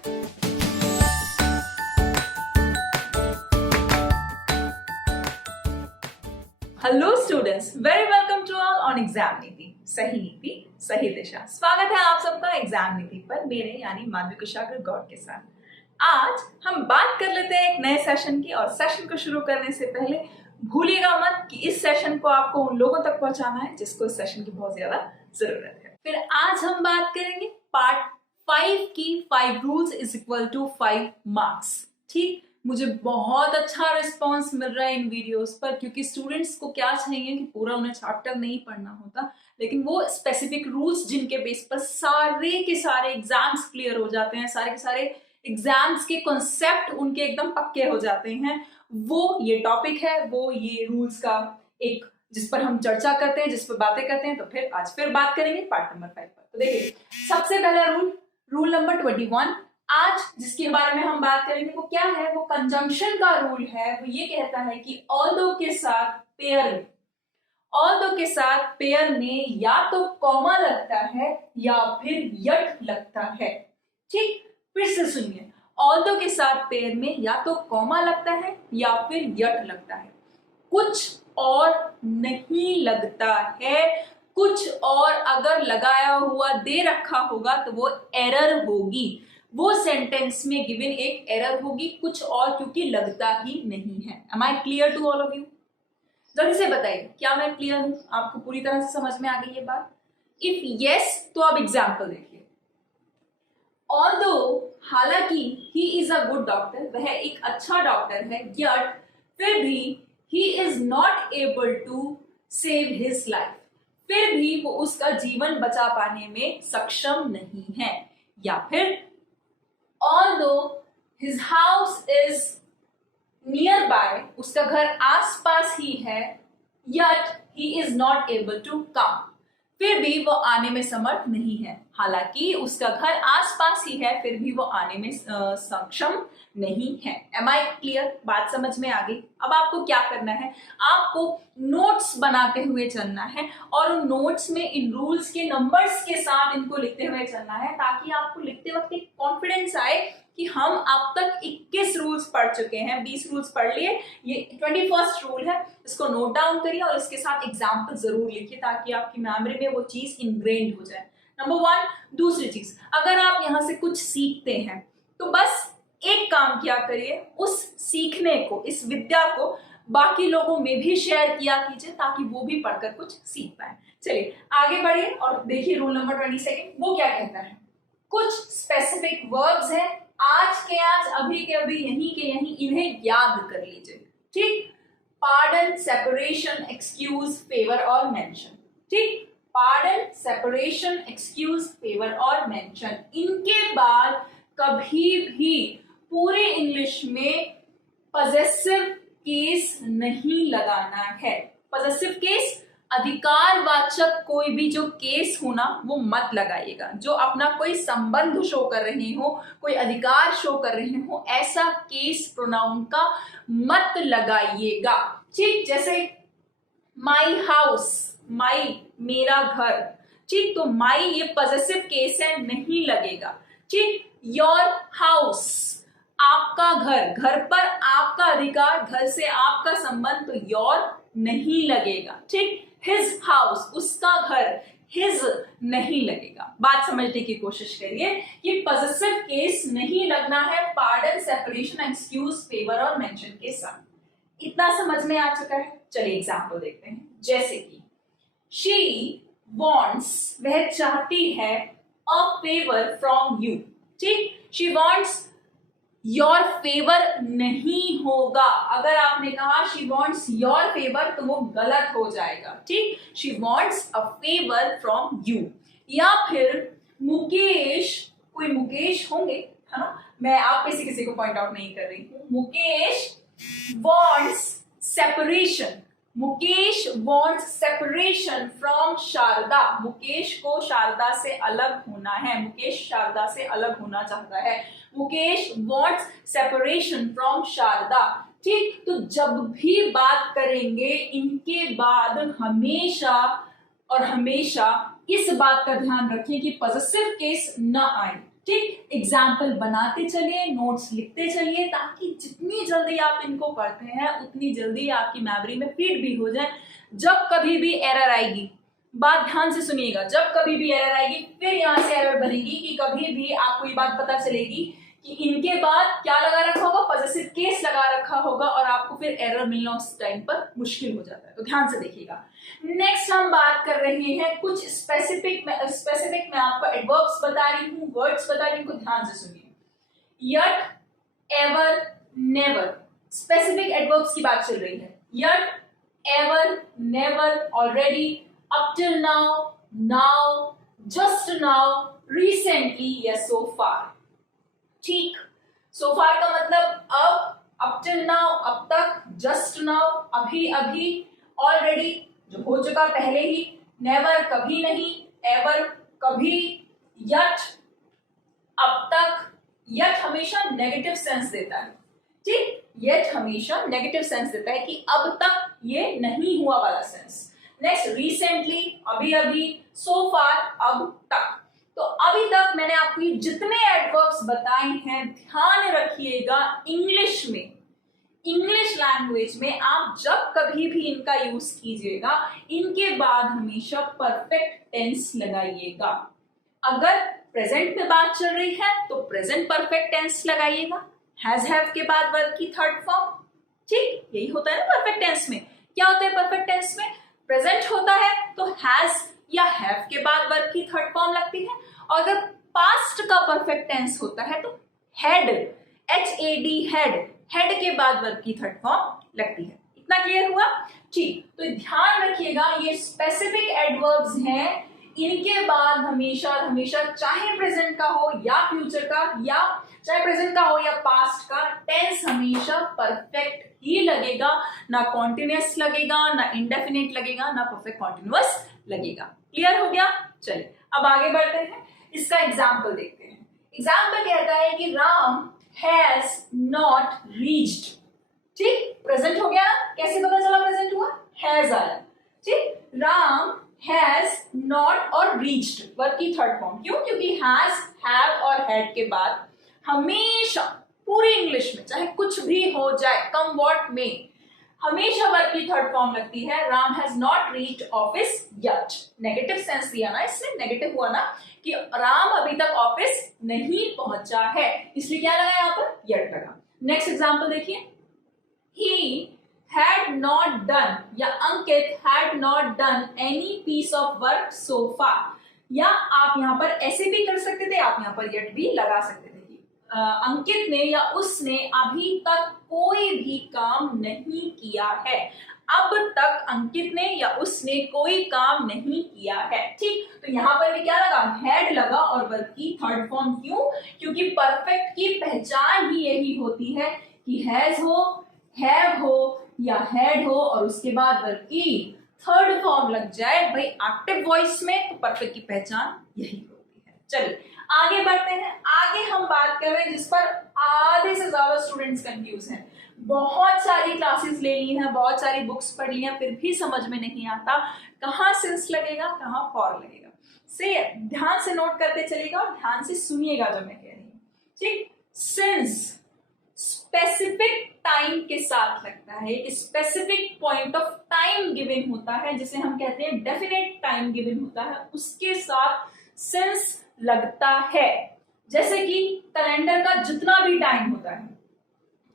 Hello students, very welcome to all on exam Niti. सही नीति सही दिशा। स्वागत है आप सबका एग्जाम नीति पर मेरे यानी माधवी कुशागर गौड़ के साथ। आज हम बात कर लेते हैं एक नए सेशन की, और सेशन को शुरू करने से पहले भूलिएगा मत कि इस सेशन को आपको उन लोगों तक पहुंचाना है जिसको इस सेशन की बहुत ज्यादा जरूरत है। फिर आज हम बात करेंगे पार्ट 5 की 5 rules is equal to 5 marks. ठीक, मुझे बहुत अच्छा रिस्पांस मिल रहा है इन वीडियोस पर, क्योंकि स्टूडेंट्स को क्या चाहिए कि पूरा उन्हें चैप्टर नहीं पढ़ना होता, लेकिन वो स्पेसिफिक रूल्स जिनके बेस पर सारे के सारे एग्जाम्स क्लियर हो जाते हैं, सारे के सारे एग्जाम्स के कॉन्सेप्ट उनके एकदम पक्के हो जाते हैं, वो ये टॉपिक है, वो ये रूल्स का एक जिस पर हम चर्चा करते हैं, जिस पर बातें करते हैं। तो फिर आज फिर बात करेंगे पार्ट नंबर 5 पर। तो देखिए, सबसे पहला रूल नंबर 21 आज जिसके बारे में हम बात करेंगे वो क्या है, वो कंजंक्शन का रूल है। वो ये कहता है कि ऑल्दो के साथ पेयर में या तो कॉमा लगता है या फिर यट लगता है। ठीक, फिर से सुनिए, ऑल्दो के साथ पेयर में या तो कॉमा लगता है या फिर यट लगता है, कुछ और नहीं लगता है। कुछ और अगर लगाया हुआ दे रखा होगा तो वो एरर होगी, वो सेंटेंस में गिवन एक एरर होगी, कुछ और क्योंकि लगता ही नहीं है। Am I clear to all of you? जल्दी से बताइए, क्या मैं क्लियर हूं? आपको पूरी तरह से समझ में आ गई ये बात? इफ यस, तो अब एग्जाम्पल देखिए। Although, हालांकि he is a good doctor, वह एक अच्छा डॉक्टर है, yet फिर भी he is not able to save his life, फिर भी वो उसका जीवन बचा पाने में सक्षम नहीं है। या फिर although his house is nearby, उसका घर आसपास ही है, yet he is not able to come, फिर भी वो आने में समर्थ नहीं है। हालांकि उसका घर आसपास ही है, फिर भी वो आने में सक्षम नहीं है। Am I clear? बात समझ में आ गई? अब आपको क्या करना है, आपको नोट्स बनाते हुए चलना है, और उन नोट्स में इन रूल्स के नंबर्स के साथ इनको लिखते हुए चलना है, ताकि आपको लिखते वक्त एक कॉन्फिडेंस आए कि हम अब तक 21 रूल्स पढ़ चुके हैं, 20 रूल्स पढ़ लिए, ये 21st रूल है। इसको नोट डाउन करिए और इसके साथ एग्जाम्पल जरूर लिखिए, ताकि आपकी मेमोरी में वो चीज इनग्रेन्ड हो जाए। नंबर 1। दूसरी चीज, अगर आप यहाँ से कुछ सीखते हैं तो बस एक काम किया करिए, उस सीखने को, इस विद्या को बाकी लोगों में भी शेयर किया कीजिए, ताकि वो भी पढ़कर कुछ सीख पाए। चलिए आगे बढ़िए और देखिए रूल नंबर 22 वो क्या कहता है। कुछ स्पेसिफिक वर्ब्स हैं, आज के आज, अभी के अभी, यहीं के यहीं, इन्हें याद कर लीजिए। ठीक, पार्डन, सेपरेशन, एक्सक्यूज, फेवर और मेंशन। ठीक, पार्डन, सेपरेशन, एक्सक्यूज, फेवर और मेंशन, इनके बाद कभी भी पूरे इंग्लिश में पजेसिव केस नहीं लगाना है। पजेसिव केस, अधिकारवाचक कोई भी जो केस हो ना, वो मत लगाइएगा। जो अपना कोई संबंध शो कर रहे हो, कोई अधिकार शो कर रहे हो, ऐसा केस प्रोनाउन का मत लगाइएगा। ठीक, जैसे माई हाउस, माई मेरा घर। ठीक, तो माई ये पजेसिव केस है, नहीं लगेगा। ठीक, योर हाउस, आपका घर, घर पर आपका अधिकार, घर से आपका संबंध, तो योर नहीं लगेगा। ठीक, हिज हाउस, उसका घर, हिज नहीं लगेगा। बात समझने की कोशिश करिए, ये पजेसिव केस नहीं लगना है पार्डन, सेपरेशन, एक्सक्यूज, फेवर और मेंशन के साथ। इतना समझ में आ चुका है? चलिए एग्जाम्पल देखते हैं। जैसे कि शी वॉन्ट्स, वह चाहती है, अ फेवर फ्रॉम यू। ठीक, शी वॉन्ट्स योर फेवर नहीं होगा। अगर आपने कहा शी वॉन्ट्स योर फेवर तो वो गलत हो जाएगा। ठीक, she wants a favour from you. या फिर मुकेश, कोई मुकेश होंगे, है ना, मैं आप किसी को पॉइंट आउट नहीं कर रही हूं। Mukesh wants separation, Mukesh wants separation from Sharda. Mukesh को शारदा से अलग होना है, मुकेश शारदा से अलग होना चाहता है। Mukesh wants separation from Sharda. ठीक, तो जब भी बात करेंगे इनके बाद हमेशा और हमेशा इस बात का ध्यान रखें कि पॉजिटिव केस न आए। ठीक, एग्जाम्पल बनाते चलिए, नोट्स लिखते चलिए, ताकि जितनी जल्दी आप इनको पढ़ते हैं उतनी जल्दी आपकी मेमोरी में फीड भी हो जाए। जब कभी भी एरर आएगी, बात ध्यान से सुनिएगा, जब कभी भी एरर आएगी फिर यहाँ से एरर बनेगी कि कभी भी आपको ये बात पता चलेगी कि इनके बाद क्या लगा रखा होगा, पॉजेसिव केस लगा रखा होगा, और आपको फिर एरर मिलना उस टाइम पर मुश्किल हो जाता है। तो ध्यान से देखिएगा। नेक्स्ट हम बात कर रहे हैं कुछ स्पेसिफिक मैं आपको एडवर्ब्स बता रही हूँ, वर्ड्स बता रही हूँ, ध्यान से सुनिए। Yet, ever, never, specific adverbs की बात चल रही है। Yet, ever, never, already, up till now, now, just now, recently या so far। ठीक, so far का मतलब अब, up till now अब तक, just now अभी अभी, already जो हो चुका पहले ही, never कभी नहीं, ever कभी, yet अब तक। yet हमेशा नेगेटिव सेंस देता है। ठीक, yet हमेशा नेगेटिव सेंस देता है कि अब तक ये नहीं हुआ वाला सेंस। नेक्स्ट, रिसेंटली अभी अभी, सो फार अब तक। तो अभी तक मैंने आपको ये जितने एडवर्ब्स बताए हैं, ध्यान रखिएगा इंग्लिश में, इंग्लिश लैंग्वेज में आप जब कभी भी इनका यूज कीजिएगा, इनके बाद हमेशा परफेक्ट टेंस लगाइएगा। अगर प्रेजेंट में बात चल रही है तो प्रेजेंट परफेक्ट टेंस लगाइएगा, हैज हैव के बाद वर्ब की थर्ड फॉर्म। ठीक, यही होता है ना परफेक्ट टेंस में। क्या होता है परफेक्ट टेंस में? प्रेजेंट होता है तो हैज या हैव के बाद वर्ब की थर्ड फॉर्म लगती है, और अगर पास्ट का परफेक्ट टेंस होता है तो हैड, HAD, हैड के बाद वर्ब की थर्ड फॉर्म लगती है। इतना क्लियर हुआ? ठीक, तो ध्यान रखिएगा ये स्पेसिफिक एडवर्ब्स हैं, इनके बाद हमेशा हमेशा चाहे प्रेजेंट का हो या फ्यूचर का, या चाहे प्रेजेंट का हो या पास्ट का, टेंस हमेशा परफेक्ट ही लगेगा, ना कॉन्टिन्यूअस लगेगा, ना इंडेफिनिट लगेगा, ना परफेक्ट कॉन्टिन्यूअस लगेगा। क्लियर हो गया? चलिए अब आगे बढ़ते हैं, इसका एग्जाम्पल देखते हैं। एग्जाम्पल कहता है कि राम हैज नॉट रीच्ड। ठीक, प्रेजेंट हो गया ना, कैसे पता चला प्रेजेंट हुआ? हैज आया। ठीक, राम हैज नॉट और रीच्ड वर्ब की थर्ड फॉर्म। क्यों? क्योंकि हैज, हैव और हैड के बाद हमेशा पूरी इंग्लिश में चाहे कुछ भी हो जाए, कम व्हाट में, हमेशा वर्ब की थर्ड फॉर्म लगती है। Ram has not reached office yet. Negative sense दिया ना, इसमें नेगेटिव हुआ ना कि राम अभी तक ऑफिस नहीं पहुंचा है, इसलिए क्या लगा यहाँ पर? यट लगा। नेक्स्ट एग्जांपल देखिए, ही had not done या अंकित had not done any piece of work so far, या आप यहाँ पर ऐसे भी कर सकते थे, आप यहाँ पर yet भी लगा सकते थे कि अंकित ने या उसने अभी तक कोई भी काम नहीं किया है। अब तक अंकित ने या उसने कोई काम नहीं किया है। ठीक, तो यहाँ पर भी क्या लगा? हैड लगा और वर्ब की थर्ड फॉर्म। क्यों? क्योंकि परफेक्ट की पहचान ही यही होती है कि हैज हो, हैव हो या हैड हो और उसके बाद वर्ब की थर्ड फॉर्म लग जाए। भाई एक्टिव वॉइस में तो परफेक्ट की पहचान यही होती है। चलिए आगे बढ़ते हैं। आगे हम बात कर रहे हैं जिस पर आधे से ज्यादा स्टूडेंट्स कंफ्यूज हैं। बहुत सारी क्लासेस ले ली हैं, बहुत सारी बुक्स पढ़ ली हैं, फिर भी समझ में नहीं आता कहाँ सिंस लगेगा, कहाँ फॉर लगेगा। से ध्यान से नोट करते चलिएगा और ध्यान से सुनिएगा जो मैं कह रही हूँ। ठीक, सिंस स्पेसिफिक टाइम के साथ लगता है, specific point of time given होता है, जिसे हम कहते हैं डेफिनेट टाइम गिवन होता है, उसके साथ सिंस लगता है। जैसे कि कैलेंडर का जितना भी टाइम होता है,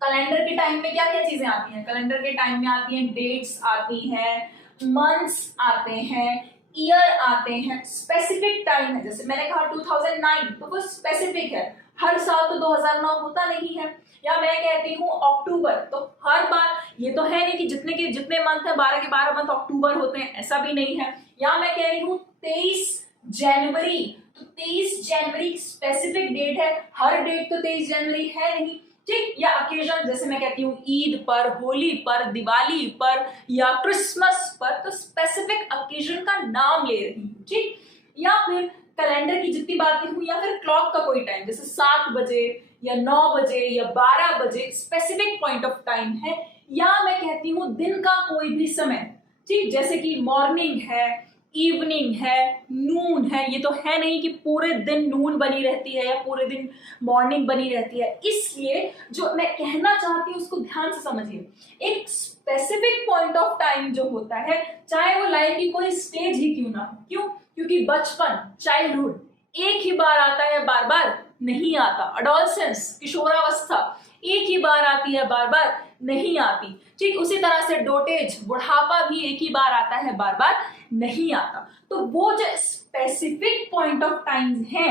कैलेंडर के टाइम में क्या क्या चीजें आती हैं? कैलेंडर के टाइम में आती हैं डेट्स, आती हैं मंथ्स, आते हैं ईयर, आते हैं स्पेसिफिक टाइम है। जैसे मैंने कहा 2009 तो वो स्पेसिफिक है, हर साल तो 2009 होता नहीं है। या मैं कहती हूँ अक्टूबर, तो हर बार ये तो है नहीं कि जितने मंथ है 12 के 12 मंथ अक्टूबर होते हैं, ऐसा भी नहीं है। या मैं कह रही हूँ 23 जनवरी, तो 23 जनवरी स्पेसिफिक डेट है, हर डेट तो 23 जनवरी है नहीं। ठीक, या ओकेजन, जैसे मैं कहती हूँ ईद पर, होली पर, दिवाली पर या क्रिसमस पर, तो स्पेसिफिक ओकेजन का नाम ले रही हूँ। ठीक, या फिर कैलेंडर की जितनी बातें हुई, या फिर क्लॉक का कोई टाइम, जैसे 7 बजे या 9 बजे या 12 बजे स्पेसिफिक पॉइंट ऑफ टाइम है। या मैं कहती हूँ दिन का कोई भी समय, ठीक, जैसे कि मॉर्निंग है, इवनिंग है, नून है। ये तो है नहीं कि पूरे दिन नून बनी रहती है या पूरे दिन मॉर्निंग बनी रहती है। इसलिए जो मैं कहना चाहती हूँ उसको ध्यान से समझिए। एक स्पेसिफिक पॉइंट ऑफ टाइम जो होता है, चाहे वो लाइफ की कोई स्टेज ही क्यों ना हो। क्यों? क्योंकि बचपन, चाइल्डहुड एक ही बार आता है, बार बार नहीं आता। अडोलसेंस, किशोरावस्था एक ही बार आती है, बार बार नहीं आती। ठीक उसी तरह से डोटेज, बुढ़ापा भी एक ही बार आता है, बार बार नहीं आता। तो वो जो स्पेसिफिक पॉइंट ऑफ टाइम है,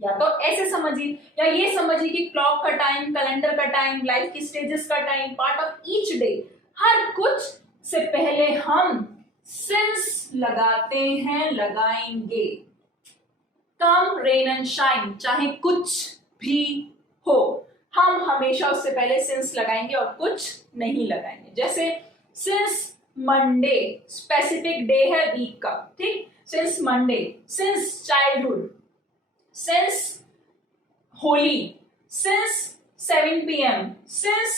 या तो ऐसे समझिए या ये समझिए कि क्लॉक का टाइम, कैलेंडर का टाइम, लाइफ की स्टेजेस का time, part of each day, हर कुछ से पहले हम सिंस लगाते हैं, लगाएंगे। कम रेन एंड शाइन, चाहे कुछ भी हो, हम हमेशा उससे पहले सिंस लगाएंगे और कुछ नहीं लगाएंगे। जैसे सिंस मंडे, स्पेसिफिक डे है वीक का, ठीक। Since Monday, since childhood, since Holi, since 7 PM, since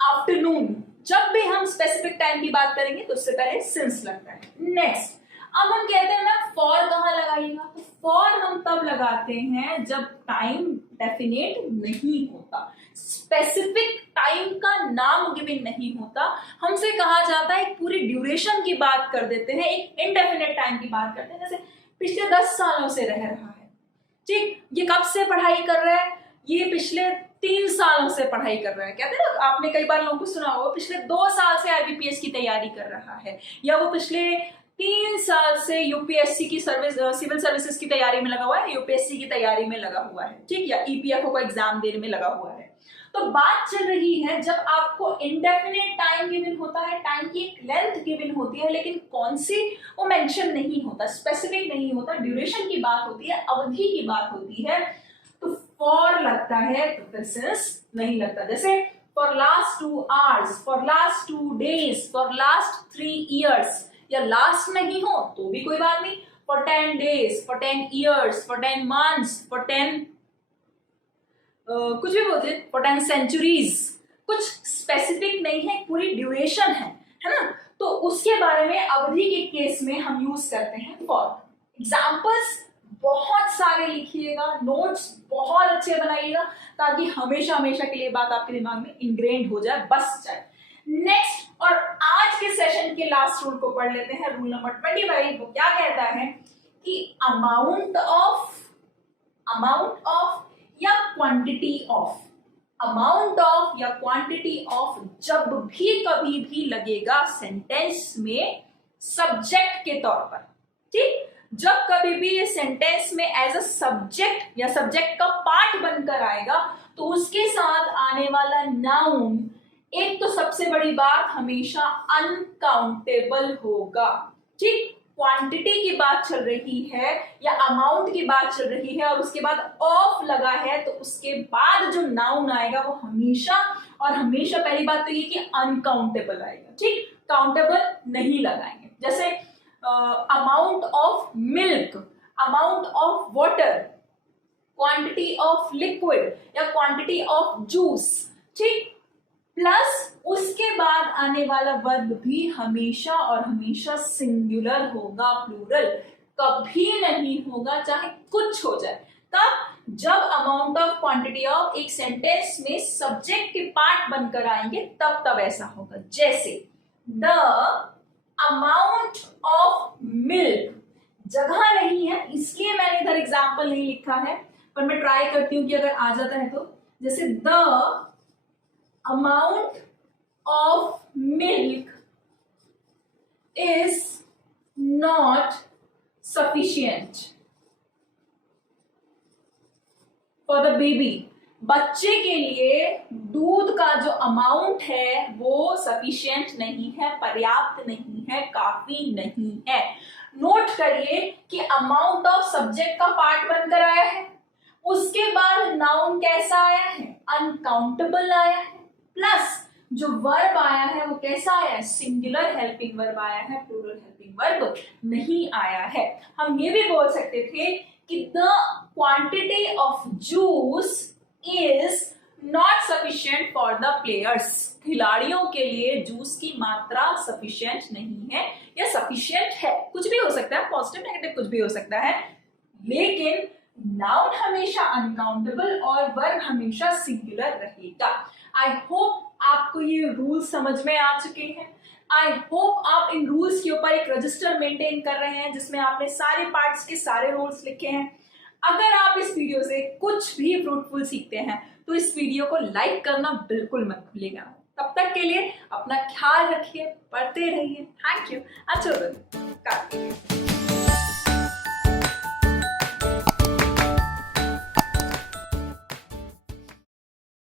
afternoon. जब भी हम स्पेसिफिक टाइम की बात करेंगे तो उससे पहले सिंस लगता है। नेक्स्ट, अब हम कहते हैं ना फॉर कहाँ लगाइएगा, तो फॉर हम तब लगाते हैं जब टाइम डेफिनेट नहीं होता, स्पेसिफिक टाइम का नाम गिवन नहीं होता। हमसे कहा जाता है एक पूरी ड्यूरेशन की बात कर देते हैं, एक इनडेफिनेट टाइम की बात करते हैं। जैसे पिछले 10 सालों से रह रहा है, ठीक, ये कब से पढ़ाई कर रहा है, ये पिछले 3 सालों से पढ़ाई कर रहा है। कहते हैं ना, आपने कई बार लोगों को सुना होगा पिछले 2 साल से IBPS की तैयारी कर रहा है, या वो पिछले 3 साल से यूपीएससी की सर्विस, सिविल सर्विसेज की तैयारी में लगा हुआ है, यूपीएससी की तैयारी में लगा हुआ है, ठीक, या EPFO का एग्जाम देने में लगा हुआ है। तो बात चल रही है जब आपको इंडेफिनेट टाइम गिवन होता है, टाइम की एक लेंथ गिवन होती है, लेकिन कौन सी वो मेंशन नहीं होता, स्पेसिफिक नहीं होता, ड्यूरेशन की बात होती है, अवधि की बात होती है, तो फॉर लगता है, तो फिर सिंस नहीं लगता। जैसे for last 2 hours, for last 2 days, for last 3 years, या लास्ट नहीं हो तो भी कोई बात नहीं, for 10 days, for 10 years, for 10 months, for 10 कुछ भी बोलते, फॉर 10 centuries, कुछ स्पेसिफिक नहीं है, पूरी ड्यूरेशन है ना। तो उसके बारे में अवधि के केस में हम यूज करते हैं फॉर। एग्जाम्पल्स बहुत सारे लिखिएगा, नोट्स बहुत अच्छे बनाइएगा, ताकि हमेशा हमेशा के लिए बात आपके दिमाग में इनग्रेन्ड हो जाए, बस जाए। नेक्स्ट, और आज के सेशन के लास्ट रूल को पढ़ लेते हैं, रूल नंबर 25। वो क्या कहता है कि अमाउंट ऑफ या क्वांटिटी ऑफ, अमाउंट ऑफ या क्वांटिटी ऑफ जब भी कभी भी लगेगा सेंटेंस में सब्जेक्ट के तौर पर, ठीक, जब कभी भी ये सेंटेंस में एज अ सब्जेक्ट या सब्जेक्ट का पार्ट बनकर आएगा, तो उसके साथ आने वाला नाउन, एक तो सबसे बड़ी बात, हमेशा अनकाउंटेबल होगा, ठीक। क्वांटिटी की बात चल रही है या अमाउंट की बात चल रही है और उसके बाद ऑफ लगा है, तो उसके बाद जो नाउन आएगा वो हमेशा और हमेशा, पहली बात तो ये कि अनकाउंटेबल आएगा, ठीक, काउंटेबल नहीं लगाएंगे। जैसे amount of milk, amount of water, quantity of liquid या क्वांटिटी ऑफ जूस, ठीक, प्लस उसके बाद आने वाला वर्ब भी हमेशा और हमेशा सिंगुलर होगा, प्लूरल कभी नहीं होगा, चाहे कुछ हो जाए। तब जब अमाउंट ऑफ, क्वांटिटी ऑफ एक सेंटेंस में सब्जेक्ट के पार्ट बनकर आएंगे तब ऐसा होगा। जैसे द अमाउंट ऑफ मिल्क, जगह नहीं है इसलिए मैंने इधर एग्जाम्पल नहीं लिखा है, पर मैं ट्राई करती हूं कि अगर आ जाता है तो। जैसे the amount of milk is not sufficient for the baby, बच्चे के लिए दूध का जो अमाउंट है वो सफिशिएंट नहीं है, पर्याप्त नहीं है, काफी नहीं है। नोट करिए कि अमाउंट ऑफ सब्जेक्ट का पार्ट बनकर आया है, उसके बाद नाउन कैसा आया है, अनकाउंटेबल आया है, प्लस जो वर्ब आया है वो कैसा आया है, सिंगुलर हेल्पिंग वर्ब आया है, प्लूरल हेल्पिंग वर्ब नहीं आया है। हम ये भी बोल सकते थे कि the quantity of juice is not sufficient for the players, खिलाड़ियों के लिए जूस की मात्रा सफिशिएंट नहीं है या सफिशिएंट है, कुछ भी हो सकता है, पॉजिटिव नेगेटिव कुछ भी हो सकता है, लेकिन नाउन हमेशा अनकाउंटेबल और वर्ब हमेशा सिंगुलर रहेगा। आई होप आपको ये रूल समझ में आ चुके हैं। आई होप आप इन रूल्स के ऊपर एक रजिस्टर मेंटेन कर रहे हैं जिसमें आपने सारे पार्ट्स के सारे रूल्स लिखे हैं। अगर आप इस वीडियो से कुछ भी फ्रूटफुल सीखते हैं तो इस वीडियो को लाइक करना बिल्कुल मत भूलिएगा। तब तक के लिए अपना ख्याल रखिए, पढ़ते रहिए। Thank you. अच्छा